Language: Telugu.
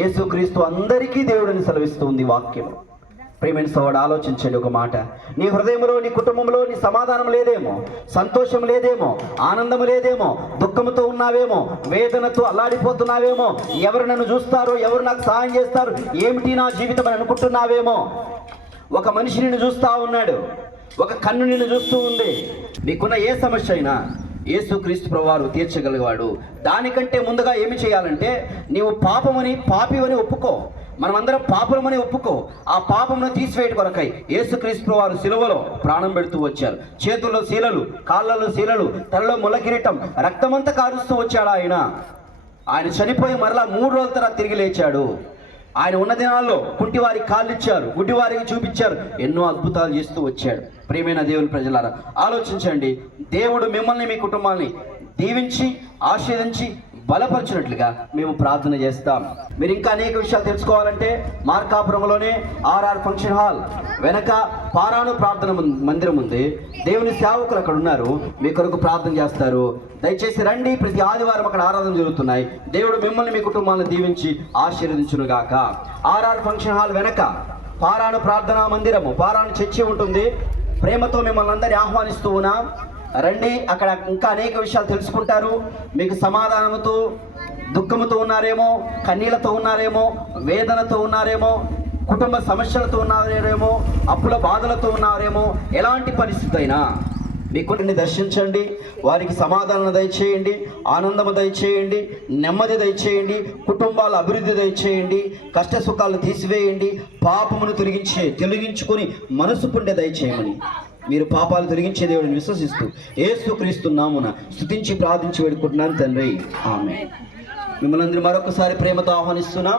యేసుక్రీస్తు అందరికీ దేవుడిని సెలవిస్తుంది వాక్యం. ప్రియమైన సోదరుడు, ఆలోచించండి ఒక మాట. నీ హృదయంలో, నీ కుటుంబంలో నీ సమాధానం లేదేమో, సంతోషం లేదేమో, ఆనందం లేదేమో, దుఃఖంతో ఉన్నావేమో, వేదనతో అల్లాడిపోతున్నావేమో, ఎవరు నన్ను చూస్తారో, ఎవరు నాకు సహాయం చేస్తారు, ఏమిటి నా జీవితం అని అనుకుంటున్నావేమో. ఒక మనిషి నిన్ను చూస్తూ ఉన్నాడు, ఒక కన్ను నిన్ను చూస్తూ ఉంది. నీకున్న ఏ సమస్య అయినా యేసుక్రీస్తు ప్రభువారు తీర్చగలిగాడు. దానికంటే ముందుగా ఏమి చేయాలంటే, నీవు పాపమని, పాపివని ఒప్పుకో. మనమందరం పాపమని ఒప్పుకో. ఆ పాపమును తీసివేయడం కొరకై యేసుక్రీస్తు ప్రభువారు సిలువలో ప్రాణం పెడుతూ వచ్చారు. చేతుల్లో శీలలు, కాళ్ళలో శీలలు, తలలో ముళ్ళ కిరీటం, రక్తమంతా కారుస్తూ వచ్చాడు ఆయన చనిపోయి మరలా 3 రోజుల తర్వాత తిరిగి లేచాడు. ఆయన ఉన్న దినాల్లో కుంటివారికి కాళ్ళు ఇచ్చారు, గుడ్డివారికి చూపించారు, ఎన్నో అద్భుతాలు చేస్తూ వచ్చాడు. ప్రియమైన దేవుని ప్రజలారా, ఆలోచించండి. దేవుడు మిమ్మల్ని, మీ కుటుంబాన్ని దీవించి ఆశీర్వదించి బలపరిచినట్లుగా మేము ప్రార్థన చేస్తాం. మీరు ఇంకా అనేక విషయాలు తెలుసుకోవాలంటే మార్కాపురంలోనే ఆర్ఆర్ ఫంక్షన్ హాల్ వెనక పారాను ప్రార్థన మందిరం ఉంది. దేవుని సేవకులు అక్కడ ఉన్నారు, మీ కొరకు ప్రార్థన చేస్తారు. దయచేసి రండి. ప్రతి ఆదివారం అక్కడ ఆరాధన జరుగుతున్నాయి. దేవుడు మిమ్మల్ని, మీ కుటుంబాలను దీవించి ఆశీర్వదించునుగాక. ఆర్ఆర్ ఫంక్షన్ హాల్ వెనక పారాను ప్రార్థనా మందిరము, పారాను చర్చి ఉంటుంది. ప్రేమతో మిమ్మల్ని అందరినీ ఆహ్వానిస్తూ ఉన్నాం. రండి. అక్కడ ఇంకా అనేక విషయాలు తెలుసుకుంటారు. మీకు సమాధానంతో, దుఃఖంతో ఉన్నారేమో, కన్నీళ్లతో ఉన్నారేమో, వేదనతో ఉన్నారేమో, కుటుంబ సమస్యలతో ఉన్నారేమో, అప్పుల బాధలతో ఉన్నారేమో, ఎలాంటి పరిస్థితి అయినా మీ కుటుంబాన్ని దర్శించండి. వారికి సమాధానం దయచేయండి, ఆనందము దయచేయండి, నెమ్మది దయచేయండి, కుటుంబాల అభివృద్ధి దయచేయండి, కష్ట సుఖాలను తీసివేయండి, పాపమును తొలగించుకొని మనసు పుండె దయచేయమని, మీరు పాపాలు తొలగించే దేవుడిని విశ్వసిస్తూ యేసుక్రీస్తు నామమున స్తుతించి ప్రార్థించి వేడుకుంటున్నాను తండ్రి. ఆమేన్. మిమ్మల్ని అందరూ మరొకసారి ప్రేమతో ఆహ్వానిస్తున్నాం.